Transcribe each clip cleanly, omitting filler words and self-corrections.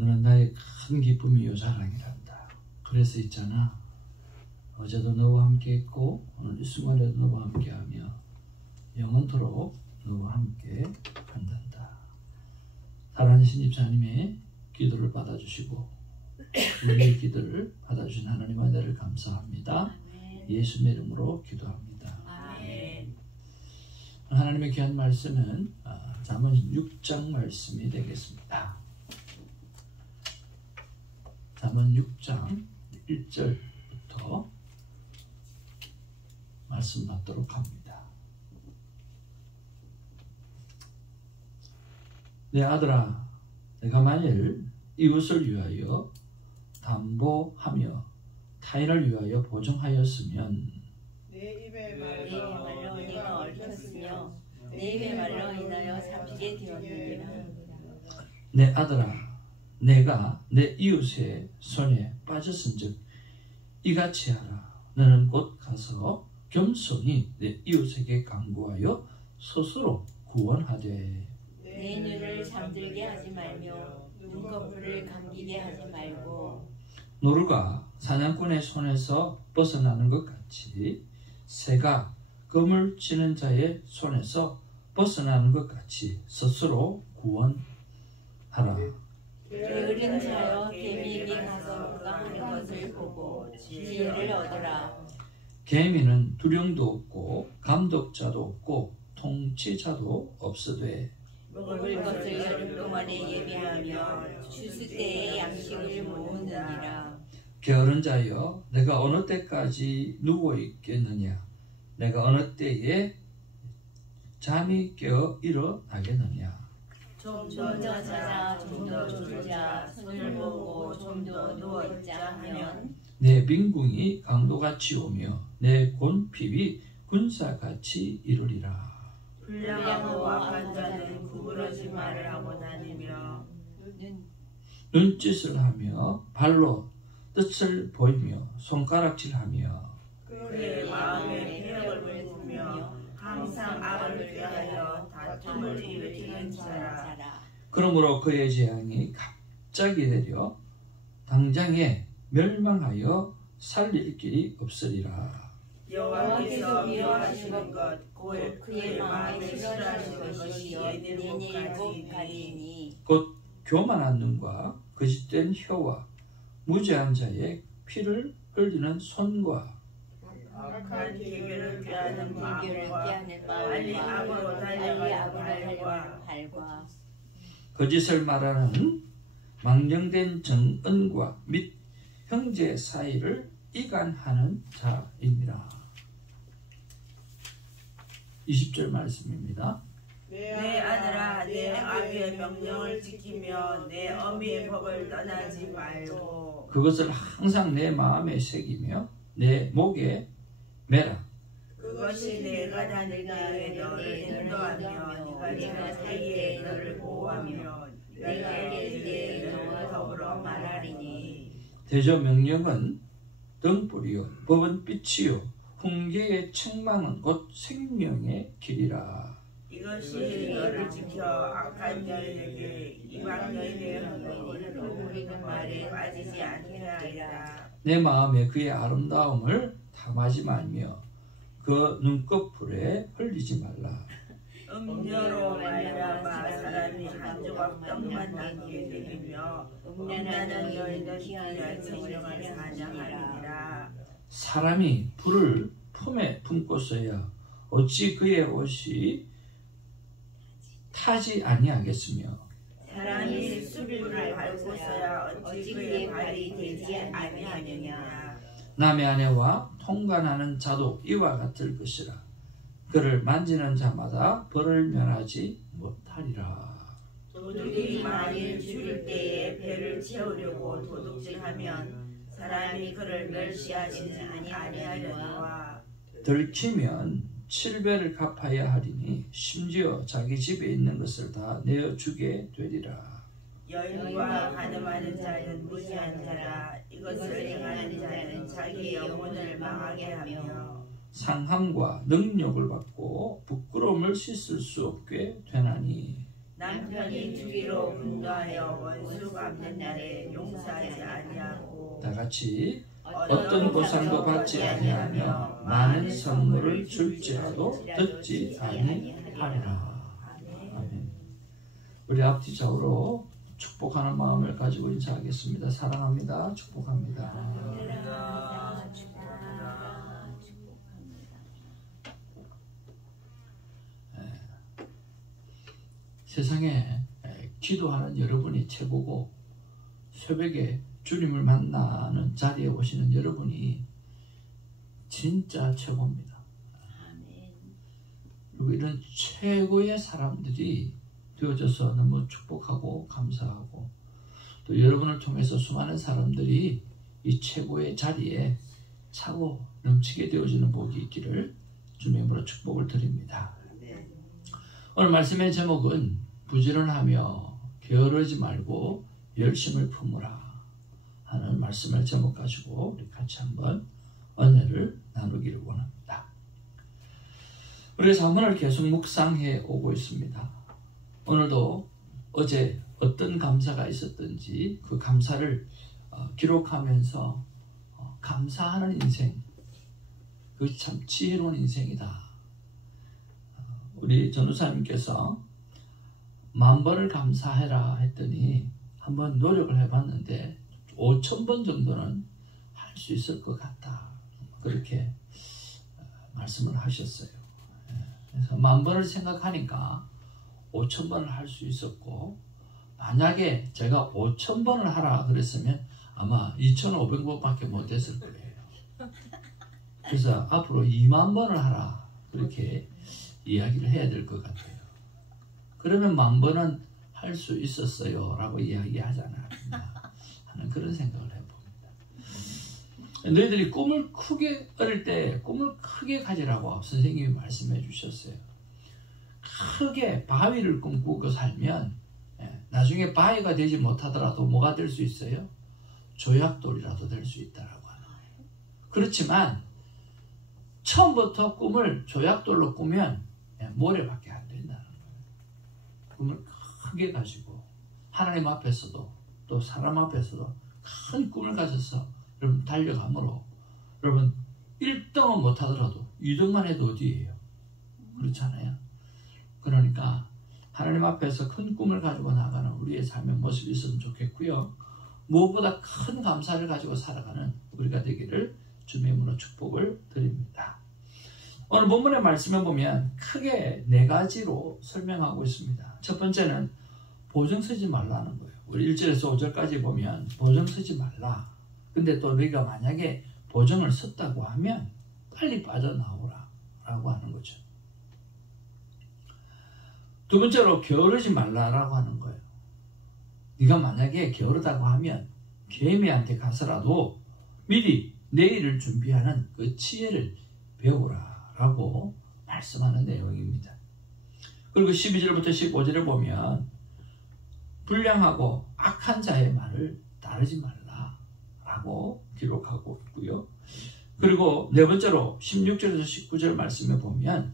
너는 나의 큰 기쁨이요 자랑이란다. 그래서 있잖아, 어제도 너와 함께 했고 오늘 이 순간에도 너와 함께하며 영원토록 너와 함께 한단다. 사랑하는 신집사님의 기도를 받아주시고 우리의 기도를 받아주신 하나님 은혜를 감사합니다. 예수님의 이름으로 기도합니다. 아멘. 하나님의 귀한 말씀은 잠언 6장 말씀이 되겠습니다. 잠언 6장 1절부터 말씀 받도록 합니다. 내 아들아, 내가 만일 이웃을 위하여 담보하며 타인을 위하여 보증하였으면 내 입의 말로 네가 얽혔으며 내 입의 말로 인하여 잡히게 되었느니라. 내 아들아, 내가 내 이웃의 손에 빠졌은즉 이같이 하라. 너는 곧 가서 겸손히 내 이웃에게 강구하여 스스로 구원하되 내 눈을 잠들게 하지 말며 눈꺼풀을 감기게 하지 말고 노루가 사냥꾼의 손에서 벗어나는 것 같이 새가 그물 치는 자의 손에서 벗어나는 것 같이 스스로 구원하라. 게으른 자여 개미에게 가서 그가 하는 것을 보고 지혜를 얻으라. 개미는 두령도 없고 감독자도 없고 통치자도 없으되 먹을 것을 여름 동안에 예비하며 추수 때에 양식을 모으느니라. 게으른 자여, 내가 어느 때까지 누워 있겠느냐? 내가 어느 때에 잠이 깨어 일어나겠느냐? 좀 더 자자, 좀 더 졸자, 손을 모으고 좀 더 누워있자 하면 내 빈궁이 강도같이 오며 내 곤핍이 군사같이 이르리라. 불량하고 악한 자는 구부러지 말을 하고 다니며 눈짓을 하며 발로 뜻을 보이며 손가락질하며 그의 마음에 패역을 품으며 항상 악을 꾀하여 다툼을 일으키는 자라. 그러므로 그의 재앙이 갑자기 내려 당장에 멸망하여 살릴 길이 없으리라. 여호와께서 미워하시는 것 곧 그의 마음에 싫어하시는 것이 네 일곱 가지이니 곧 교만한 눈과 거짓된 혀와 무죄한 자의 피를 흘리는 손과 악한 계획을 꾀하는 마음과 빨리 악으로 달려가는 발과 거짓을 말하는 망령된 정언과 및 형제 사이를 이간하는 자입니다. 20절 말씀입니다. 내 아들아, 내 아비의 명령을 지키며 내 어미의 법을 떠나지 말고 그것을 항상 내 마음에 새기며 내 목에 매라. 그것이 내가 다닐 길에 너를 인도하며 네가 살 때에 너를 보호하며 내가 이를 때에 너와 더불어 말하리니. 대저 명령은 등불이요 법은 빛이요 훈계의 책망은 곧 생명의 길이라. 이것이 너를 지켜 악한 여인에게 이방 여인의 흥을 부리는 말에 빠지지 않게 하리라. 내 마음에 그의 아름다움을 탐하지 말며 그 눈꺼풀에 흘리지 말라. 음료로 말미암아 사람이 한 조각 떡만 남게 되며 음란한 여인은 귀한 생명을 사냥하리라. 사람이 불을 품에 품고서야 어찌 그의 옷이 타지 아니하겠으며 사람이 숯불을 밟고서야 어찌 그의 발이 되지 아니하느냐. 남의 아내와 통관하는 자도 이와 같을 것이라. 그를 만지는 자마다 벌을 면하지 못하리라. 도둑이 만일 죽일 때에 배를 채우려고 도둑질하면 사람이 그를 멸시하지는 아니하려니와 들키면 7배를 갚아야 하리니 심지어 자기 집에 있는 것을 다 내어주게 되리라. 여인과 간음하는 자는 무지한 자라. 이것을 행하는 자는 자기 영혼을 망하게 하며 상함과 능력을 받고 부끄러움을 씻을 수 없게 되나니 남편이 주기로 분노하여 원수가 갚는 날에 용서하지 아니하고 다 같이 어떤 보상도 받지 아니하며 많은 선물을 줄지라도 듣지 아니하리라. 아멘. 우리 앞뒤 좌우로 축복하는 마음을 가지고 인사하겠습니다. 사랑합니다. 축복합니다. 세상에 기도하는 여러분이 최고고, 새벽에 주님을 만나는 자리에 오시는 여러분이 진짜 최고입니다. 그리고 이런 최고의 사람들이 되어져서 너무 축복하고 감사하고, 또 여러분을 통해서 수많은 사람들이 이 최고의 자리에 차고 넘치게 되어지는 복이 있기를 주님의 이름으로 축복을 드립니다. 오늘 말씀의 제목은 부지런하며 게으르지 말고 열심을 품으라 하는 말씀을 제목 가지고 우리 같이 한번 은혜를 나누기를 원합니다. 우리가 자문을 계속 묵상해 오고 있습니다. 오늘도 어제 어떤 감사가 있었든지 그 감사를 기록하면서 감사하는 인생, 그것이 참 지혜로운 인생이다. 우리 전도사님께서 10,000번을 감사해라 했더니 한번 노력을 해봤는데 5,000번 정도는 할 수 있을 것 같다, 그렇게 말씀을 하셨어요. 그래서 10,000번을 생각하니까 5,000번을 할 수 있었고, 만약에 제가 5,000번을 하라 그랬으면 아마 2,500번밖에 못했을 거예요. 그래서 앞으로 20,000번을 하라, 그렇게 이야기를 해야 될 것 같아요. 그러면 10,000번은 할 수 있었어요 라고 이야기하지 않았나 하는 그런 생각을 해봅니다. 너희들이 꿈을 크게, 어릴 때 꿈을 크게 가지라고 선생님이 말씀해 주셨어요. 크게 바위를 꿈꾸고 살면 나중에 바위가 되지 못하더라도 뭐가 될 수 있어요? 조약돌이라도 될 수 있다라고 하는 거예요. 그렇지만 처음부터 꿈을 조약돌로 꾸면 모래밖에 안 된다는 거예요. 꿈을 크게 가지고 하나님 앞에서도 또 사람 앞에서도 큰 꿈을 가져서 여러분 달려가므로, 여러분 1등은 못하더라도 2등만 해도 어디예요? 그렇잖아요. 그러니까 하나님 앞에서 큰 꿈을 가지고 나가는 우리의 삶의 모습이 있으면 좋겠고요. 무엇보다 큰 감사를 가지고 살아가는 우리가 되기를 주님의 이름으로 축복을 드립니다. 오늘 본문의 말씀에 보면 크게 4가지로 설명하고 있습니다. 첫 번째는 보증 서지 말라는 거예요. 우리 1절에서 5절까지 보면 보증 서지 말라. 근데 또 너희가 만약에 보증을 섰다고 하면 빨리 빠져나오라 라고 하는 거죠. 두 번째로 게으르지 말라라고 하는 거예요. 네가 만약에 게으르다고 하면 개미한테 가서라도 미리 내일을 준비하는 그 지혜를 배우라 라고 말씀하는 내용입니다. 그리고 12절부터 15절에 보면 불량하고 악한 자의 말을 따르지 말라 라고 기록하고 있고요. 그리고 네 번째로 16절에서 19절 말씀에 보면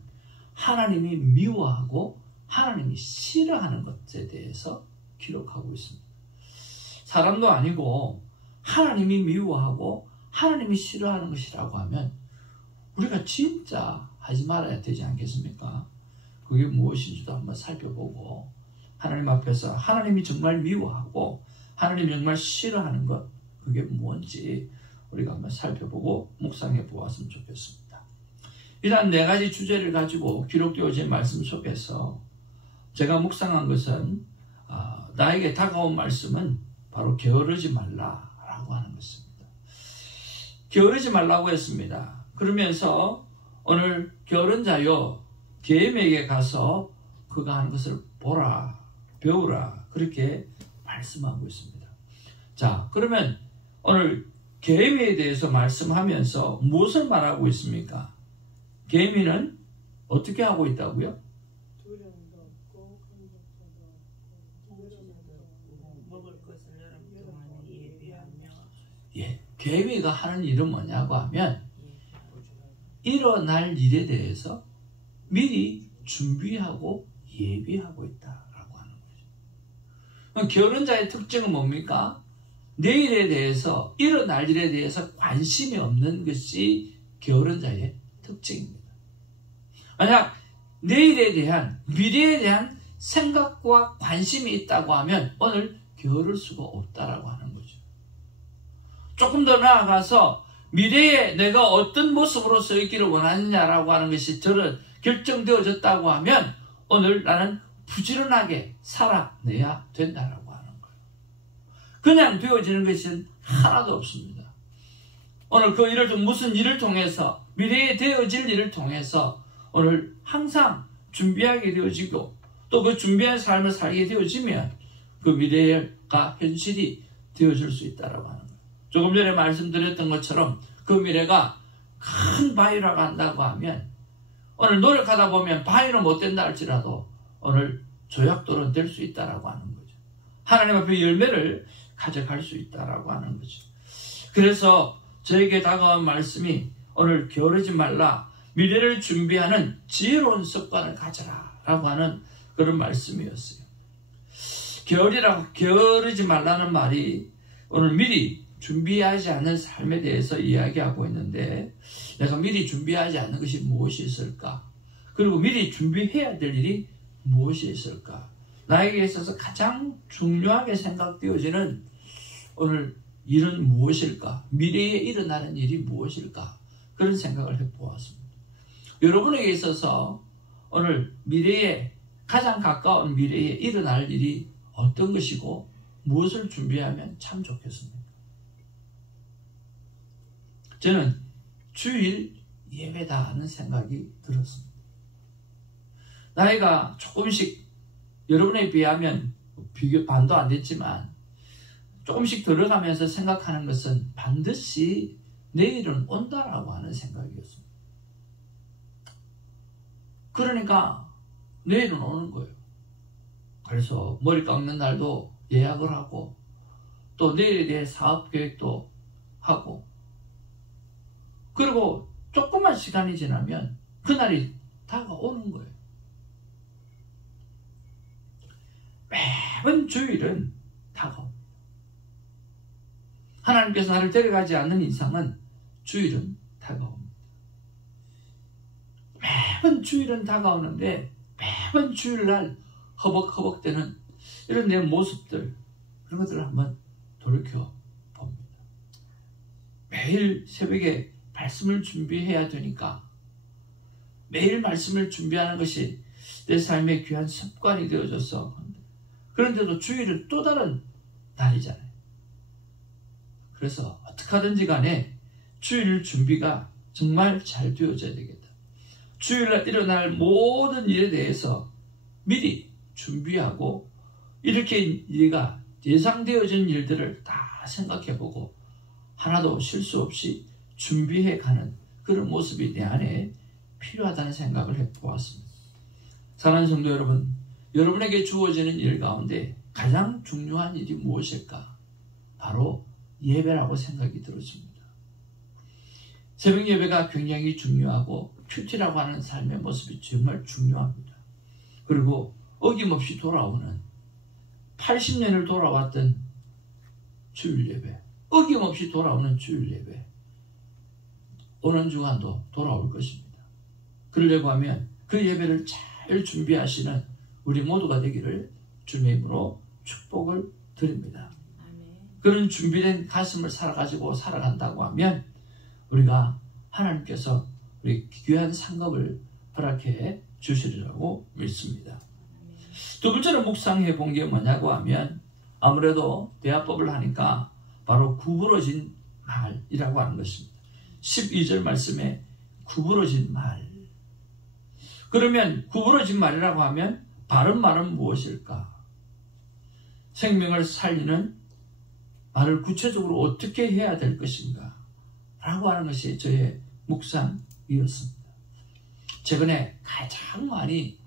하나님이 미워하고 하나님이 싫어하는 것에 대해서 기록하고 있습니다. 사람도 아니고 하나님이 미워하고 하나님이 싫어하는 것이라고 하면 우리가 진짜 하지 말아야 되지 않겠습니까? 그게 무엇인지도 한번 살펴보고, 하나님 앞에서 하나님이 정말 미워하고 하나님이 정말 싫어하는 것, 그게 뭔지 우리가 한번 살펴보고 묵상해 보았으면 좋겠습니다. 일단 4가지 주제를 가지고 기록되어진 말씀 속에서 제가 묵상한 것은 나에게 다가온 말씀은 바로 게으르지 말라라고 하는 것입니다. 게으르지 말라고 했습니다. 그러면서 오늘 게으른 자여 계임에게 가서 그가 하는 것을 보라, 배우라, 그렇게 말씀하고 있습니다. 자, 그러면 오늘 계임에 대해서 말씀하면서 무엇을 말하고 있습니까? 계임이는 어떻게 하고 있다고요? 계획이 하는 일은 뭐냐고 하면 일어날 일에 대해서 미리 준비하고 예비하고 있다라고 하는 거죠. 게으른 자의 특징은 뭡니까? 내일에 대해서, 일어날 일에 대해서 관심이 없는 것이 게으른 자의 특징입니다. 만약 내일에 대한, 미래에 대한 생각과 관심이 있다고 하면 오늘 게으를 수가 없다라고 하는 거죠. 조금 더 나아가서 미래에 내가 어떤 모습으로 서 있기를 원하느냐라고 하는 것이 결정되어졌다고 하면 오늘 나는 부지런하게 살아내야 된다라고 하는 거예요. 그냥 되어지는 것은 하나도 없습니다. 오늘 그 일을 무슨 일을 통해서, 미래에 되어질 일을 통해서 오늘 항상 준비하게 되어지고 또 그 준비한 삶을 살게 되어지면 그 미래가 현실이 되어질 수 있다라고 하는 거예요. 조금 전에 말씀드렸던 것처럼 그 미래가 큰 바위라고 한다고 하면 오늘 노력하다 보면 바위는 못 된다 할지라도 오늘 조약돌은 될 수 있다라고 하는 거죠. 하나님 앞에 열매를 가져갈 수 있다라고 하는 거죠. 그래서 저에게 다가온 말씀이 오늘 게으르지 말라, 미래를 준비하는 지혜로운 습관을 가져라 라고 하는 그런 말씀이었어요. 게으르지 말라는 말이 오늘 미리 준비하지 않는 삶에 대해서 이야기하고 있는데, 내가 미리 준비하지 않는 것이 무엇이 있을까? 그리고 미리 준비해야 될 일이 무엇이 있을까? 나에게 있어서 가장 중요하게 생각되어지는 오늘 일은 무엇일까? 미래에 일어나는 일이 무엇일까? 그런 생각을 해보았습니다. 여러분에게 있어서 오늘 미래에, 가장 가까운 미래에 일어날 일이 어떤 것이고 무엇을 준비하면 참 좋겠습니까? 저는 주일 예배다 하는 생각이 들었습니다. 나이가 조금씩 여러분에 비하면 비교 반도 안 됐지만 조금씩 들어가면서 생각하는 것은 반드시 내일은 온다라고 하는 생각이었습니다. 그러니까 내일은 오는 거예요. 그래서 머리 깎는 날도 예약을 하고 또 내일에 대해 사업 계획도 하고, 그리고 조금만 시간이 지나면 그날이 다가오는 거예요. 매번 주일은 다가옵니다. 하나님께서 나를 데려가지 않는 이상은 주일은 다가옵니다. 매번 주일은 다가오는데 매번 주일날 허벅허벅대는 이런 내 모습들, 그런 것들을 한번 돌이켜 봅니다. 매일 새벽에 말씀을 준비해야 되니까 매일 말씀을 준비하는 것이 내 삶의 귀한 습관이 되어져서, 그런데도 주일은 또 다른 날이잖아요. 그래서 어떻게 하든지 간에 주일 준비가 정말 잘 되어져야 되겠다. 주일날 일어날 모든 일에 대해서 미리 준비하고, 이렇게 네가 예상되어진 일들을 다 생각해보고 하나도 실수 없이 준비해가는 그런 모습이 내 안에 필요하다는 생각을 해보았습니다. 사랑하는 성도 여러분, 여러분에게 주어지는 일 가운데 가장 중요한 일이 무엇일까? 바로 예배라고 생각이 들었습니다. 새벽 예배가 굉장히 중요하고 큐티라고 하는 삶의 모습이 정말 중요합니다. 그리고 어김없이 돌아오는 80년을 돌아왔던 주일 예배, 어김없이 돌아오는 주일 예배, 오는 주간도 돌아올 것입니다. 그러려고 하면 그 예배를 잘 준비하시는 우리 모두가 되기를 주님의 이름으로 축복을 드립니다. 그런 준비된 가슴을 살아가지고 살아간다고 하면 우리가 하나님께서 우리 귀한 상급을 허락해 주시리라고 믿습니다. 두 번째로 묵상해 본 게 뭐냐고 하면, 아무래도 대화법을 하니까 바로 구부러진 말이라고 하는 것입니다. 12절 말씀에 구부러진 말. 그러면 구부러진 말이라고 하면 바른 말은 무엇일까? 생명을 살리는 말을 구체적으로 어떻게 해야 될 것인가? 라고 하는 것이 저의 묵상이었습니다. 최근에 가장 많이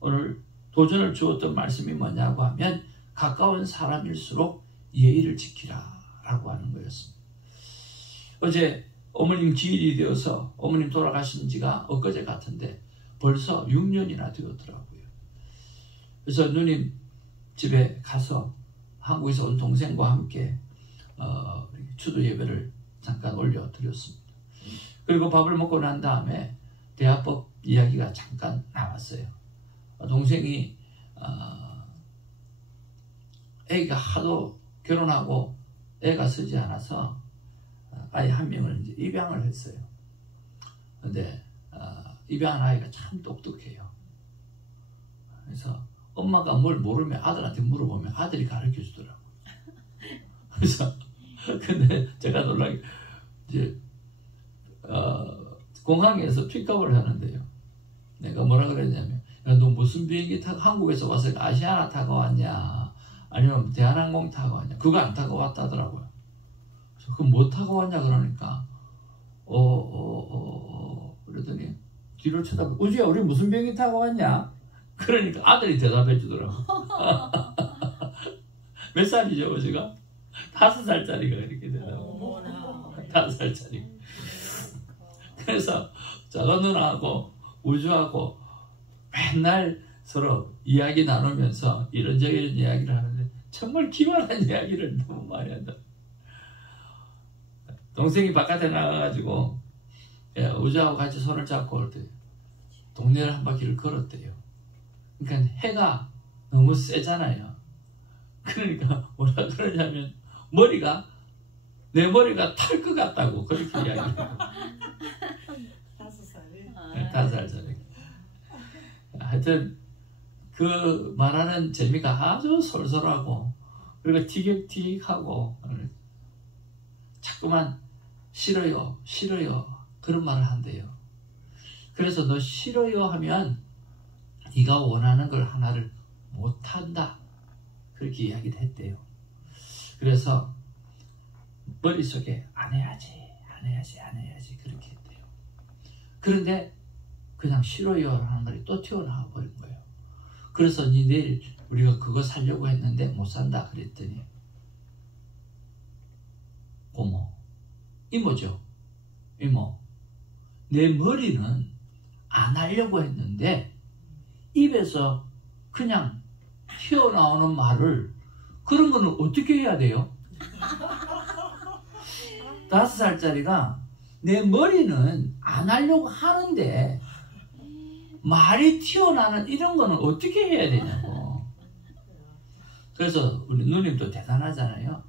오늘 도전을 주었던 말씀이 뭐냐고 하면, 가까운 사람일수록 예의를 지키라 라고 하는 거였습니다. 어제 어머님 기일이 되어서 어머님 돌아가신 지가 엊그제 같은데 벌써 6년이나 되었더라고요. 그래서 누님 집에 가서 한국에서 온 동생과 함께 추도 예배를 잠깐 올려드렸습니다. 그리고 밥을 먹고 난 다음에 대화법 이야기가 잠깐 나왔어요. 동생이 애가 하도 결혼하고 애가 쓰지 않아서 아이 한 명을 이제 입양을 했어요. 근데 입양한 아이가 참 똑똑해요. 그래서 엄마가 뭘 모르면 아들한테 물어보면 아들이 가르쳐 주더라고요. 그래서 근데 제가 놀라게 이제 공항에서 픽업을 하는데요. 내가 뭐라 그랬냐면, 야, 너 무슨 비행기 타고 한국에서 와서 아시아나 타고 왔냐, 아니면 대한항공 타고 왔냐? 그거 안 타고 왔다더라고요. 그래서 그거 뭐 타고 왔냐 그러니까 그러더니 뒤를 쳐다보고, 우주야 우리 무슨 비행기 타고 왔냐? 그러니까 아들이 대답해 주더라고. 몇 살이죠 우주가? 5살짜리가 이렇게 되더라고. 5살짜리. 그래서 작은 누나하고 우주하고 맨날 서로 이야기 나누면서 이런저런 이야기를 하는데 정말 기발한 이야기를 너무 많이 한다. 동생이 바깥에 나가가지고 우주하고 같이 손을 잡고 올 때 동네를 한 바퀴를 걸었대요. 그러니까 해가 너무 세잖아요. 그러니까 뭐라 그러냐면 내 머리가 탈 것 같다고 그렇게 이야기해요. 5살. 5살짜리. 하여튼 그 말하는 재미가 아주 솔솔하고 그리고 티격태격하고 자꾸만 싫어요 그런 말을 한대요. 그래서 너 싫어요 하면 네가 원하는 걸 하나를 못한다 그렇게 이야기를 했대요. 그래서 머릿속에 안 해야지 그렇게 했대요. 그런데 그냥 싫어요 하는 말이 또 튀어나와 버린 거예요. 그래서 니 내일 우리가 그거 사려고 했는데 못 산다 그랬더니 고모, 이모죠. 이모, 내 머리는 안 하려고 했는데 입에서 그냥 튀어나오는 말을 그런 거는 어떻게 해야 돼요? 5살짜리가 내 머리는 안 하려고 하는데 말이 튀어나오는 이런 거는 어떻게 해야 되냐고. 그래서 우리 누님도 대단하잖아요.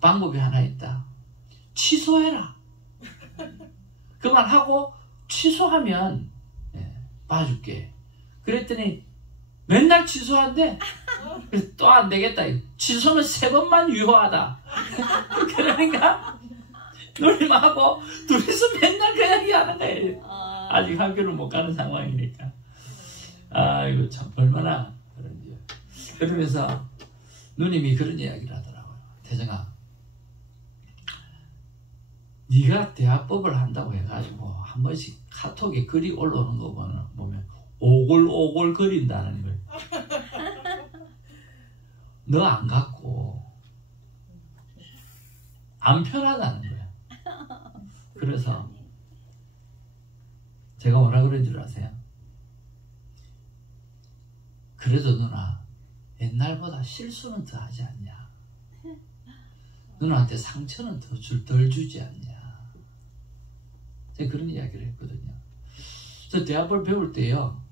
방법이 하나 있다. 취소해라. 그 말 하고 취소하면 봐줄게. 그랬더니 맨날 취소한대. 또 안 되겠다. 취소는 3번만 유효하다. 그러니까 누님하고 둘이서 맨날 그 이야기 하는 거예요. 아직 학교를 못 가는 상황이니까. 이거 참 얼마나 그런지. 그러면서 누님이 그런 이야기를 하더라고요. 태정아, 네가 대화법을 한다고 해가지고 한 번씩 카톡에 글이 올라오는 거 보면 오글오글 거린다는 거예요. 너 안 갖고 안 편하다는 거야. 그래서 제가 뭐라 그런 줄 아세요? 그래도 누나 옛날보다 실수는 더 하지 않냐? 누나한테 상처는 덜 주지 않냐? 제가 그런 이야기를 했거든요. 저 대학을 배울 때요,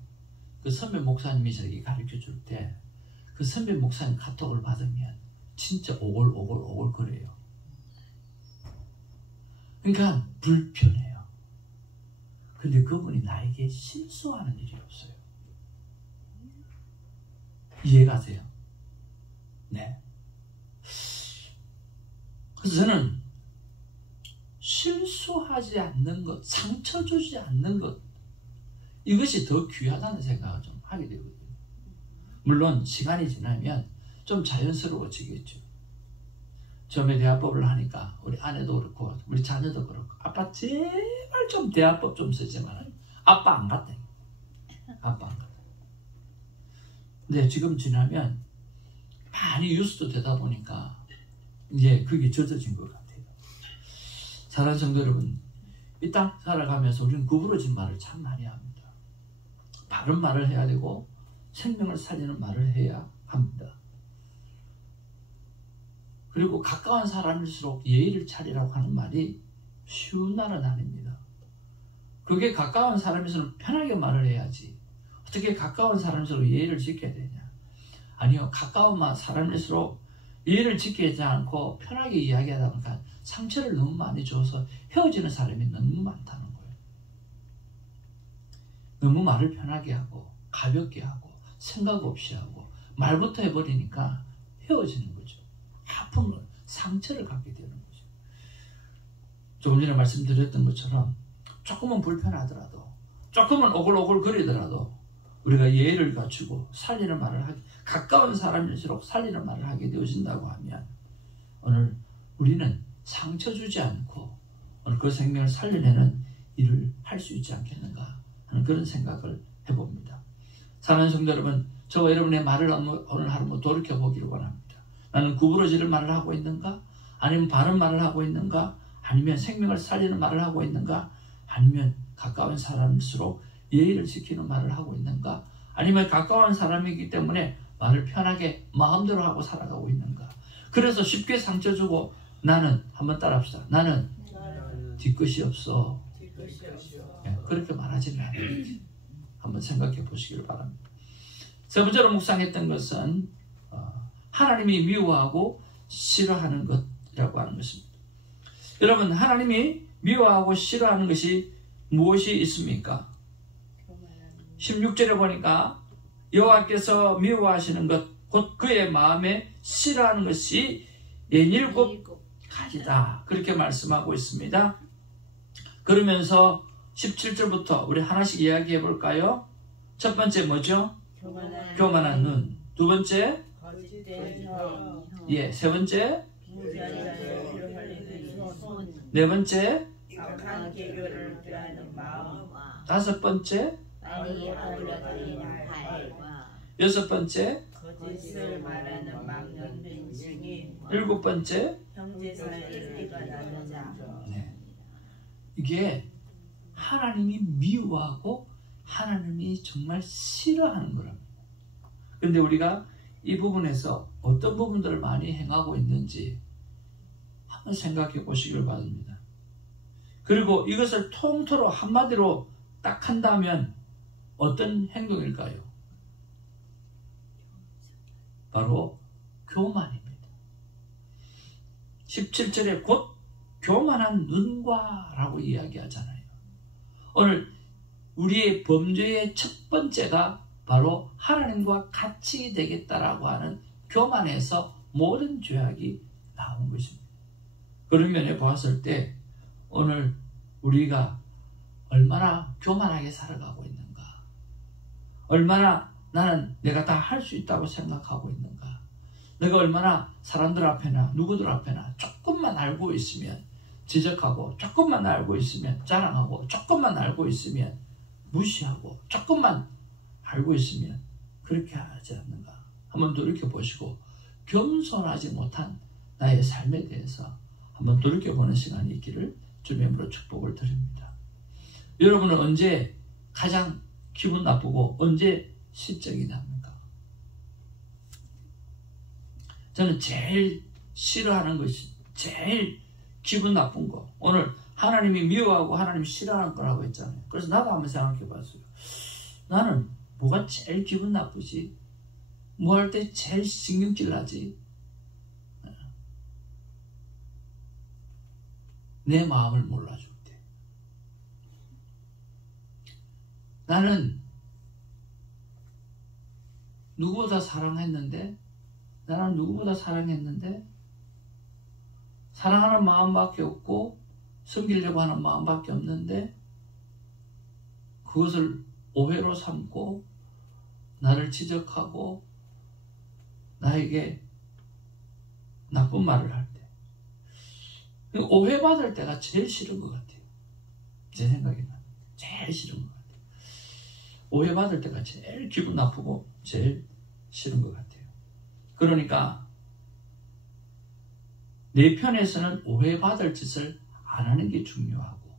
그 선배 목사님이 저기 가르쳐 줄 때 그 선배 목사님 카톡을 받으면 진짜 오글오글 거려요. 그러니까 불편해요. 근데 그분이 나에게 실수하는 일이 없어요. 이해가세요? 네. 그래서 저는 실수하지 않는 것, 상처 주지 않는 것, 이것이 더 귀하다는 생각을 좀 하게 되거든요. 물론 시간이 지나면 좀 자연스러워지겠죠. 처음에 대화법을 하니까 우리 아내도 그렇고 우리 자녀도 그렇고 아빠 제발 좀 대화법 좀 쓰지만 아빠 안 갔다. 아빠 안 갔다. 근데 지금 지나면 많이 유스도 되다 보니까 이제 그게 젖어진 것 같아요. 사랑하는 성도 여러분, 이 땅 살아가면서 우리는 구부러진 말을 참 많이 합니다. 바른 말을 해야 되고 생명을 살리는 말을 해야 합니다. 그리고 가까운 사람일수록 예의를 차리라고 하는 말이 쉬운 말은 아닙니다. 그게 가까운 사람일수록 편하게 말을 해야지 어떻게 가까운 사람일수록 예의를 지켜야 되냐. 아니요, 가까운 사람일수록 예의를 지키지 않고 편하게 이야기하다 보니까 상처를 너무 많이 줘서 헤어지는 사람이 너무 많다는 거예요. 너무 말을 편하게 하고 가볍게 하고 생각 없이 하고 말부터 해버리니까 헤어지는 거죠. 아픔을, 상처를 갖게 되는 거죠. 조금 전에 말씀드렸던 것처럼 조금은 불편하더라도 조금은 오글오글 거리더라도 우리가 예의를 갖추고 살리는 말을 하게, 가까운 사람일수록 살리는 말을 하게 되어진다고 하면 오늘 우리는 상처 주지 않고 오늘 그 생명을 살려내는 일을 할 수 있지 않겠는가 하는 그런 생각을 해봅니다. 사랑하는 성도 여러분, 저와 여러분의 말을 오늘 하루 돌이켜보기를 원합니다. 나는 구부러지는 말을 하고 있는가? 아니면 바른 말을 하고 있는가? 아니면 생명을 살리는 말을 하고 있는가? 아니면 가까운 사람일수록 예의를 지키는 말을 하고 있는가? 아니면 가까운 사람이기 때문에 말을 편하게 마음대로 하고 살아가고 있는가? 그래서 쉽게 상처 주고 나는, 한번 따라합시다. 나는 뒤끝이 없어. 네, 그렇게 말하지는 않아요. 한번 생각해 보시길 바랍니다. 세 번째로 묵상했던 것은 하나님이 미워하고 싫어하는 것이라고 하는 것입니다. 여러분, 하나님이 미워하고 싫어하는 것이 무엇이 있습니까? 16절에 보니까 여호와께서 미워하시는 것, 곧 그의 마음에 싫어하는 것이 67가지다. 그렇게 말씀하고 있습니다. 그러면서 17절부터 우리 하나씩 이야기해 볼까요? 첫 번째 뭐죠? 교만한 눈. 두 번째, 세 번째, 네 번째, 다섯 번째, 여섯 번째, 거짓을 말하는 막는 빙신이 일곱 번째, 형제 사이에 피가 나는 자. 이게 하나님이 미워하고 하나님이 정말 싫어하는 거랍니다. 그런데 우리가 이 부분에서 어떤 부분들을 많이 행하고 있는지 한번 생각해 보시길 바랍니다. 그리고 이것을 통틀어 한마디로 딱 한다면 어떤 행동일까요? 바로 교만입니다. 17절에 곧 교만한 눈과 라고 이야기하잖아요. 오늘 우리의 범죄의 첫 번째가 바로 하나님과 같이 되겠다라고 하는 교만에서 모든 죄악이 나온 것입니다. 그런 면에 보았을 때 오늘 우리가 얼마나 교만하게 살아가고 있는가, 얼마나 나는 내가 다 할 수 있다고 생각하고 있는가, 내가 얼마나 사람들 앞에나 누구들 앞에나 조금만 알고 있으면 지적하고, 조금만 알고 있으면 자랑하고, 조금만 알고 있으면 무시하고, 조금만 알고 있으면 그렇게 하지 않는가. 한번 돌이켜보시고 겸손하지 못한 나의 삶에 대해서 한번 돌이켜보는 시간이 있기를 주님으로 축복을 드립니다. 여러분은 언제 가장 기분 나쁘고 언제 실적이 납니까? 저는 제일 싫어하는 것이, 제일 기분 나쁜 거, 오늘 하나님이 미워하고 하나님이 싫어하는 거라고 했잖아요. 그래서 나도 한번 생각해 봤어요. 나는 뭐가 제일 기분 나쁘지? 뭐 할 때 제일 신경질 나지? 내 마음을 몰라줄 때. 나는 누구보다 사랑했는데, 사랑하는 마음밖에 없고 섬기려고 하는 마음밖에 없는데 그것을 오해로 삼고 나를 지적하고 나에게 나쁜 말을 할 때, 오해받을 때가 제일 싫은 것 같아요. 제 생각에는 제일 싫은 것 같아요. 오해받을 때가 제일 기분 나쁘고 제일 싫은 것 같아요. 그러니까 내 편에서는 오해받을 짓을 안 하는 게 중요하고,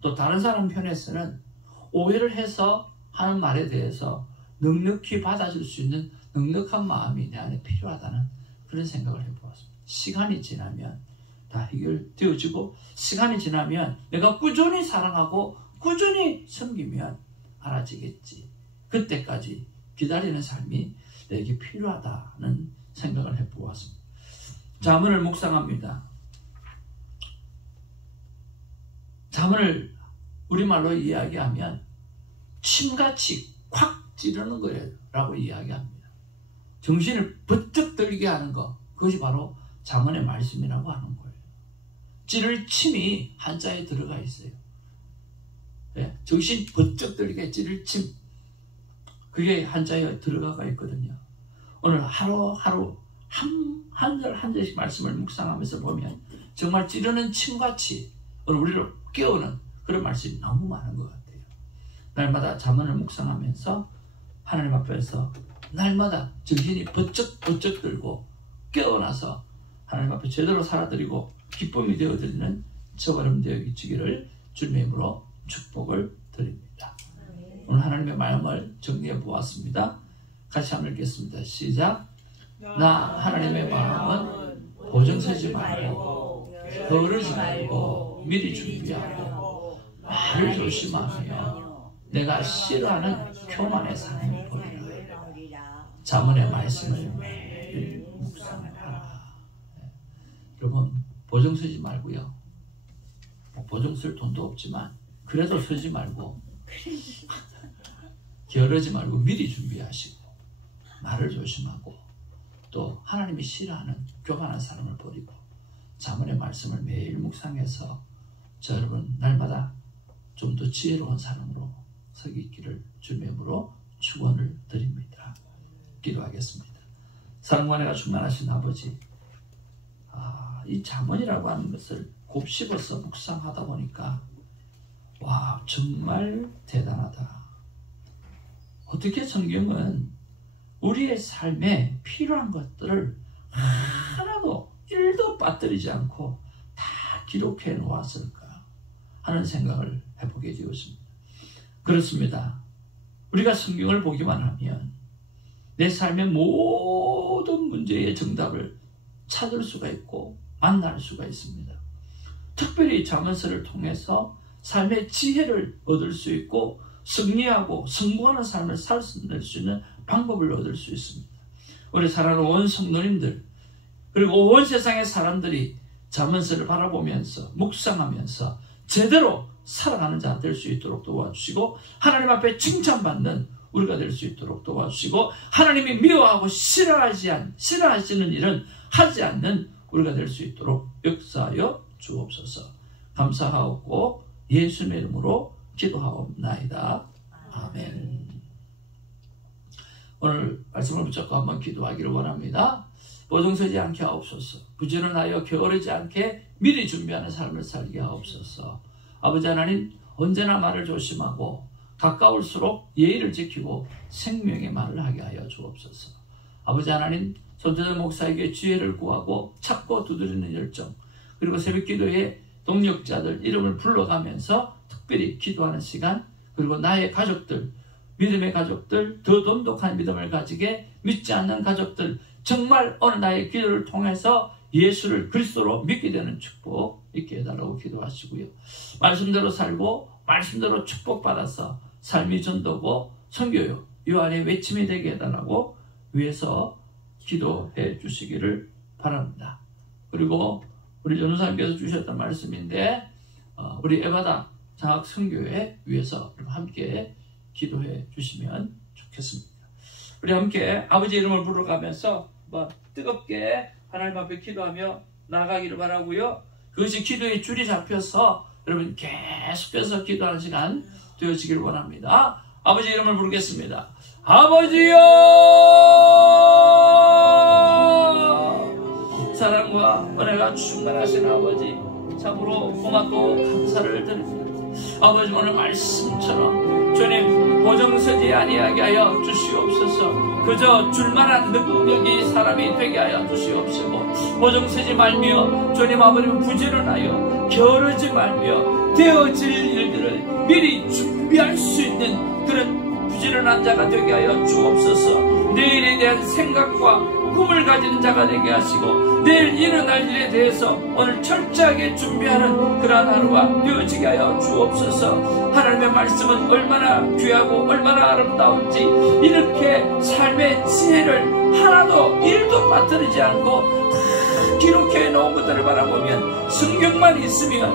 또 다른 사람 편에서는 오해를 해서 하는 말에 대해서 넉넉히 받아줄 수 있는 넉넉한 마음이 내 안에 필요하다는 그런 생각을 해보았습니다. 시간이 지나면 다 해결되어지고, 시간이 지나면 내가 꾸준히 사랑하고 꾸준히 섬기면 알아지겠지. 그때까지 기다리는 삶이 내게 필요하다는 생각을 해보았습니다. 잠언을 묵상합니다. 잠언을 우리말로 이야기하면 침같이 콱 찌르는 거라고 이야기합니다. 정신을 번쩍 들게 하는 것, 그것이 바로 잠언의 말씀이라고 하는 거예요. 찌를 침이 한자에 들어가 있어요. 네, 정신 번쩍 들게 찌를 침, 그게 한자에 들어가 있거든요. 오늘 하루하루 한 절씩 말씀을 묵상하면서 보면 정말 찌르는 침같이 오늘 우리를 깨우는 그런 말씀이 너무 많은 것 같아요. 날마다 잠언을 묵상하면서 하나님 앞에서 날마다 정신이 번쩍 들고 깨어나서 하나님 앞에 제대로 살아드리고 기쁨이 되어드리는 저걸음 되어지기를 주님의 이름으로 축복을 드립니다. 오늘 하나님의 마음을 정리해 보았습니다. 같이 한번 읽겠습니다. 시작. 나 하나님의 마음은 보증서지 말고 거르지 말고 미리 준비하고 말을 조심하며 내가 싫어하는 교만의 삶을 버리라. 잠언의 말씀을 매일 묵상하라. 여러분, 보증 서지 말고요. 보증 쓸 돈도 없지만 그래도 서지 말고 게으르지 말고 미리 준비하시고 말을 조심하고 또 하나님이 싫어하는 교만한 사람을 버리고 잠언의 말씀을 매일 묵상해서 저 여러분 날마다 좀 더 지혜로운 사람으로 서기 있기를 주님의 이름으로 축원을 드립니다. 기도하겠습니다. 사랑과 은혜가 충만하신 아버지, 이 잠언이라고 하는 것을 곱씹어서 묵상하다 보니까 와, 정말 대단하다. 어떻게 성경은 우리의 삶에 필요한 것들을 하나도 1도 빠뜨리지 않고 다 기록해 놓았을까 하는 생각을 해보게 되었습니다. 그렇습니다. 우리가 성경을 보기만 하면 내 삶의 모든 문제의 정답을 찾을 수가 있고 만날 수가 있습니다. 특별히 잠언서를 통해서 삶의 지혜를 얻을 수 있고 승리하고 성공하는 삶을 살아낼 수 있는 방법을 얻을 수 있습니다. 우리 사랑하는 온 성도님들 그리고 온 세상의 사람들이 잠언서를 바라보면서 묵상하면서 제대로 살아가는 자 될 수 있도록 도와주시고 하나님 앞에 칭찬받는 우리가 될 수 있도록 도와주시고 하나님이 미워하고 싫어하시는 일은 하지 않는 우리가 될 수 있도록 역사하여 주옵소서. 감사하고 예수님의 이름으로 기도하옵나이다. 아멘. 오늘 말씀을 붙잡고 한번 기도하기를 원합니다. 보증서지 않게 하옵소서. 부지런하여 게으르지 않게 미리 준비하는 삶을 살게 하옵소서. 아버지 하나님, 언제나 말을 조심하고 가까울수록 예의를 지키고 생명의 말을 하게 하여 주옵소서. 아버지 하나님, 손재정 목사에게 지혜를 구하고 찾고 두드리는 열정, 그리고 새벽기도에 동력자들 이름을 불러가면서 특별히 기도하는 시간, 그리고 나의 가족들, 믿음의 가족들, 더 돈독한 믿음을 가지게 믿지 않는 가족들, 정말 어느 나의 기도를 통해서 예수를 그리스도로 믿게 되는 축복 있게 해달라고 기도하시고요. 말씀대로 살고 말씀대로 축복받아서 삶이 전도고 선교요 요한의 외침이 되게 해달라고 위해서 기도해 주시기를 바랍니다. 그리고 우리 전우사님께서 주셨던 말씀인데 우리 에바다 장학 선교회 위해서 함께 기도해 주시면 좋겠습니다. 우리 함께 아버지 이름을 부르가면서 뜨겁게 하나님 앞에 기도하며 나아가기를 바라고요. 그것이 기도의 줄이 잡혀서 여러분 계속해서 기도하는 시간 되어지기를 원합니다. 아버지 이름을 부르겠습니다. 아버지요, 사랑과 은혜가 충만하신 아버지, 참으로 고맙고 감사를 드립니다. 아버지, 오늘 말씀처럼 주님 보정서지 아니하게 하여 주시옵소서. 그저 줄만한 능력이 사람이 되게 하여 주시옵시고, 보정서지 말며 주님 아버지 부지런하여 게으르지 말며 되어질 일들을 미리 준비할 수 있는 그런 부지런한 자가 되게 하여 주옵소서. 내일에 대한 생각과 꿈을 가지는 자가 되게 하시고 내일 일어날 일에 대해서 오늘 철저하게 준비하는 그러한 하루가 되어지게 하여 주옵소서. 하나님의 말씀은 얼마나 귀하고 얼마나 아름다운지 이렇게 삶의 지혜를 하나도 1도 빠뜨리지 않고 다 기록해 놓은 것들을 바라보면 성경만 있으면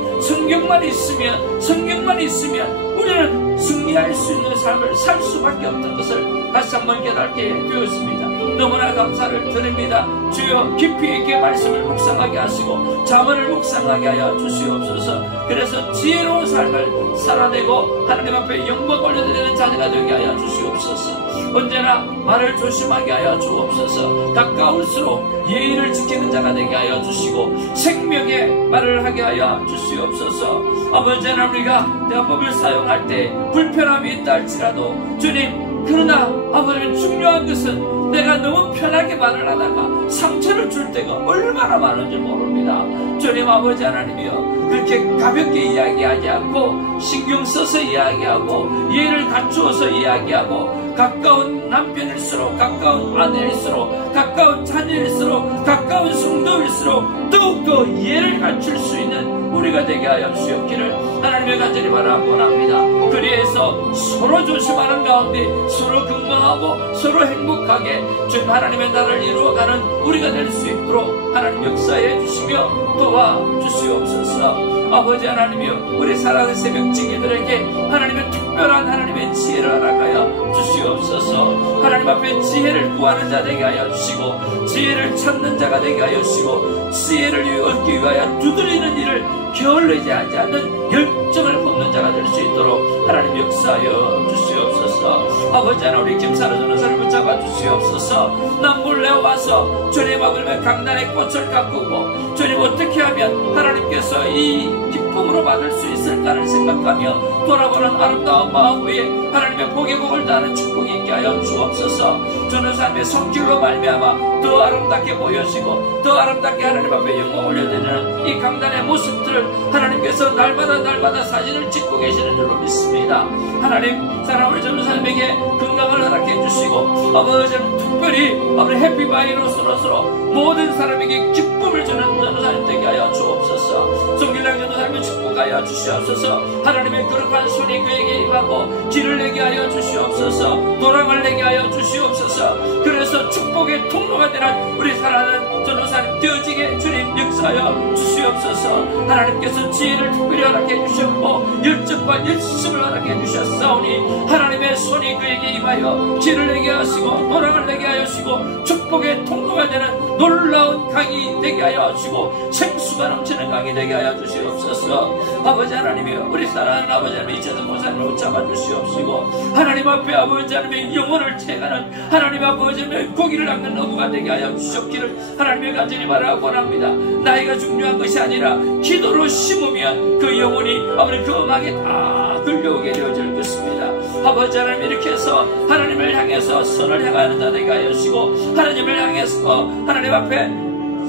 우리는 승리할 수 있는 삶을 살 수밖에 없는 것을 다시 한번 깨닫게 되었습니다. 너무나 감사를 드립니다. 주여 깊이 있게 말씀을 묵상하게 하시고 자문을 묵상하게 하여 주시옵소서. 그래서 지혜로운 삶을 살아내고 하나님 앞에 영광 올려드리는 자녀가 되게 하여 주시옵소서. 언제나 말을 조심하게 하여 주옵소서. 가까울수록 예의를 지키는 자가 되게 하여 주시고 생명의 말을 하게 하여 주시옵소서. 아버지 하나님, 우리가 대화법을 사용할 때 불편함이 있다 할지라도 주님, 그러나 아버지 중요한 것은 내가 너무 편하게 말을 하다가 상처를 줄 때가 얼마나 많은지 모릅니다. 주님 아버지 하나님이여, 그렇게 가볍게 이야기하지 않고 신경 써서 이야기하고 예를 갖추어서 이야기하고 가까운 남편일수록, 가까운 아내일수록, 가까운 자녀일수록, 가까운 성도일수록 더욱더 예를 갖출 수 있는 우리가 되게 하여 주시옵기를 하나님의 간절히 바라옵나이다. 그리해서 서로 조심하는 가운데 서로 건강하고 서로 행복하게 주님 하나님의 나라를 이루어가는 우리가 될 수 있도록 하나님 역사해 주시며 도와주시옵소서. 아버지 하나님이여, 우리 사랑하는 새벽지기들에게 하나님의 특별한 하나님의 지혜를 허락하여 주시옵소서. 하나님 앞에 지혜를 구하는 자 되게 하여 주시고 지혜를 찾는 자가 되게 하여 주시고 지혜를 얻기 위하여 두드리는 일을 게을르지 하지 않는 열정을 품는 자가 될 수 있도록 하나님 역사하여 주시옵소서. 아버지 하나님, 우리 김사로 전도사를 붙잡아 주시옵소서. 난 몰래 와서 주님 아버지의 강단의 꽃을 가꾸고 주님 어떻게 하면 하나님께서 이 기쁨으로 받을 수 있을까를 생각하며 돌아보는 아름다운 마음 위에 하나님의 복의 복을 다하는 축복이 있게 하여 주옵소서. 주는 삶의 성질로 말미암아 더 아름답게 보여지고 더 아름답게 하나님 앞에 영광 올려드리는 이 강단의 모습들을 하나님께서 날마다 사진을 찍고 계시는 줄로 믿습니다. 하나님, 사랑하는 전도사님에게 건강을 허락해 주시고 아버지는 특별히 아버지 해피바이러스로 모든 사람에게 기쁨을 주는 전도사님 되게 하여 주옵소서. 송길랑 전도사님을 축복하여 주시옵소서. 하나님의 거룩한 손이 그에게 임하고 길을 내게 하여 주시옵소서. 도랑을 내게 하여 주시옵소서. 그래서 축복의 통로가 되는 우리 사랑하는 전도사님 되어지게 주님 역사하여 주시옵소서. 하나님께서 지혜를 특별히 허락해 주셨고 열정과 열심을 허락해 주셨사오니 하나님의 손이 그에게 임하여 길을 내게 하시고 도랑을 내게 하여 주시고 축복의 통로가 되는 놀라운 강이 되게 하여 주시고 생수가 넘치는 강이 되게 하여 주시옵소서. 아버지 하나님이여, 우리 사랑하는 아버지 하나님 이재동 목사님을 붙잡아 주시옵시고 하나님 앞에 아버지 하나님의 영혼을 채가는 하나님 아버지 하나님의 고기를 낚는 어부가 되게 하여 주시옵기를 하나님의 간절히 바라고 합니다. 나이가 중요한 것이 아니라 기도로 심으면 그 영혼이 아버지 그 음악에 다 들려오게 되어질 것입니다. 아버지 하나님, 이렇게 해서 하나님을 향해서 선을 향하는 자 되게 하여 주시고 하나님을 향해서 하나님 앞에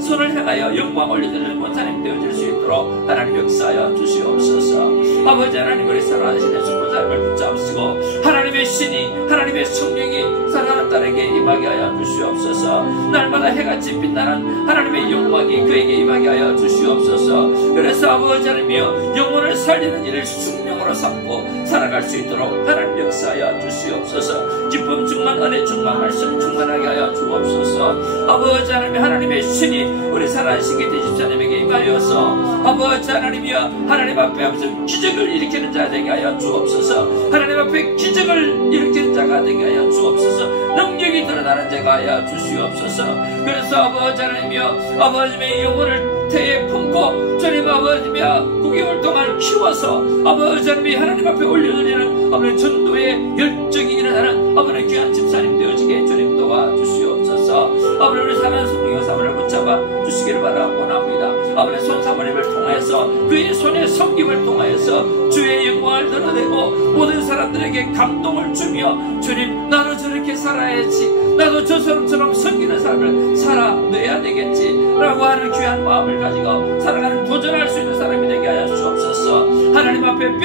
손을 향하여 영광 올려드리는 못하님 되어질 수 있도록 하나님 역사하여 주시옵소서. 아버지 하나님, 우리 사랑하는 신의 축복자를 붙잡으시고 하나님의 신이 하나님의 성령이 사랑하는 딸에게 임하게 하여 주시옵소서. 날마다 해같이 빛나는 하나님의 영광이 그에게 임하게 하여 주시옵소서. 그래서 아버지 하나님이여, 영혼을 살리는 일을 숙명으로 삼고 살아갈 수 있도록 하나님 역사하여 주시옵소서. 기쁨 충만, 은혜 충만, 말씀 충만하게 하여 주옵소서. 아버지 하나님, 하나님의 신이 우리 살아계신 대집사님에게 임하여서 아버지 하나님이여, 하나님 앞에 무슨 기적을 일으키는 자 되게 하여 주옵소서. 하나님 앞에 기적을 일으키는 자가 되게 하여 주옵소서. 능력이 드러나는 자가 하여 주시옵소서. 그래서 아버지 하나님이여, 아버지의 영혼을 태에 품고 주님 아버지며 9개월 동안 키워서 아버지 하나님 앞에 올려드리는 아버지 전도의 열정이 일어나는 아버지 귀한 집사님 되어지게 주님 도와주시옵소서. 아버지 우리 사랑하는 성령 사모를 붙잡아 주시기를 바라옵나이다. 아버지 손 사모님을 통해서 그의 손의 섬김을 통하여서 주의 영광을 드러내고 모든 사람들에게 감동을 주며 주님, 나도 저렇게 살아야지, 나도 저 사람처럼 섬기는 삶을 살아내야 되겠지 라고 하는 귀한 마음을 가지고 살아가는 도전할 수 있는 사람이 되게 하여 주옵소서. 하나님 앞에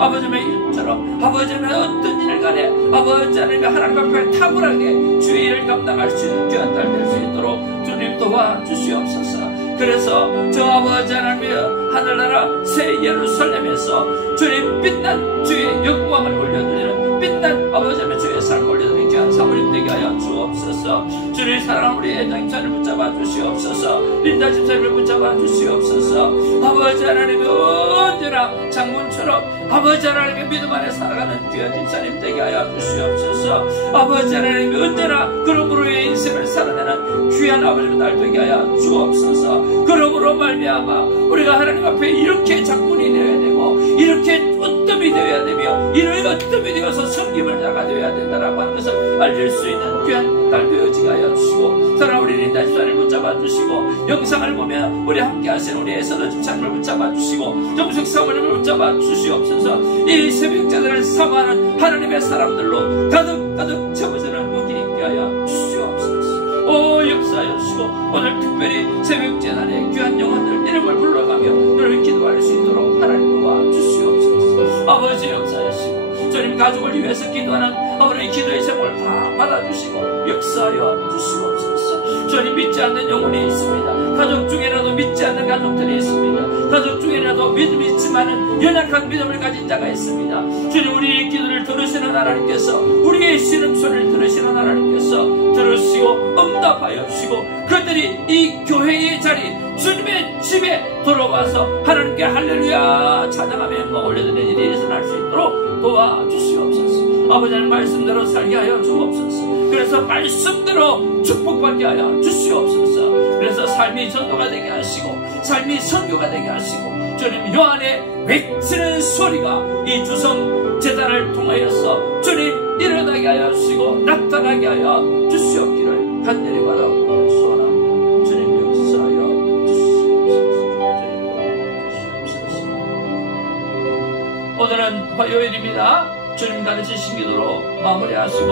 아버지 하나님의 이름처럼 아버지 하나님 어떤 일을 간에 아버지 하나님 하나님 앞에 탁월하게 주의 일을 감당할 수 있는 귀한 딸 될 수 있도록 주님 도와주시옵소서. 그래서 저 아버지 하나님의 하늘나라 새 예루살렘에서 주님 빛난 주의 영광을 올려드리는 빛난 아버지 하나님의 주의 삶을 올려드리는 귀한 사모님 되게 하여 주옵소서. 주님 사랑하는 우리 애장집사를 붙잡아 주시옵소서. 린다 집사님을 붙잡아 주시옵소서. 아버지 하나님의 언제나 장문처럼 아버지 하나님의 믿음 안에 살아가는 귀한 집사님 되게 하여 주시옵소서. 아버지 하나님의 언제나 그러므로의 인생을 살아내는 귀한 아버지의 딸 되게 하여 주옵소서. 그러므로 말미암아 우리가 하나님 앞에 이렇게 장군이 되어야 되고 이렇게 어뜸이 되어야 되며 이런 어뜸이 되어서 섬김을 자가 되어야 된다라고 하는 것을 알릴 수 있는 귀한 딸 되어지게 하여 주시고 사랑하는 우리 린다 집사님을 붙잡아 주시고 영상을 보면 우리 함께 하시는 우리 에서더 집사님을 붙잡아 주시고 정숙 사모님을 붙잡아 주시옵소서. 이 새벽자들을 사모하는 하나님의 사람들로 가득가득 채워지는 복이 있게 하여 주시옵소서. 오 역사하여 주시고 오늘 특별히 새벽재단의 귀한 영혼들 이름을 불러가며 너를 기도할 수 있도록 하나님 도와주시옵소서. 아버지 역사하여 주시고 주님 가족을 위해서 기도하는 아버지의 기도의 제목을 다 받아주시고 역사하여 주시옵소서. 주님 믿지 않는 영혼이 있습니다. 가족 중에라도 믿지 않는 가족들이 있습니다. 가족 중에라도 믿음이 있지만은 연약한 믿음을 가진 자가 있습니다. 주님 우리의 기도를 들으시는 하나님께서 우리의 신음소리를 들으시는 하나님께서 들으시고 응답하여 주시고 그들이 이 교회의 자리 주님의 집에 돌아와서 하나님께 할렐루야 찬양하며 영광 올려드리는 일이 일어날 수 있도록 도와주시옵소서. 아버지 하나님 말씀대로 살게 하여 주옵소서. 그래서 말씀대로 축복받게 하여 주시옵소서. 그래서 삶이 전도가 되게 하시고 삶이 선교가 되게 하시고 주님 요 안에 외치는 소리가 이 주성 재단을 통하여서 주님 일어나게 하여 주시고 나타나게 하여 주시옵기를 간절히 바라고 소원합니다. 주님 역사하여 주시옵소서. 오늘은 화요일입니다. 주님 가르치신 기도로 마무리하시고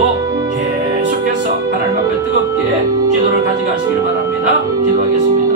계속해서 하나님 앞에 뜨겁게 기도를 가져가시기를 바랍니다. 기도하겠습니다.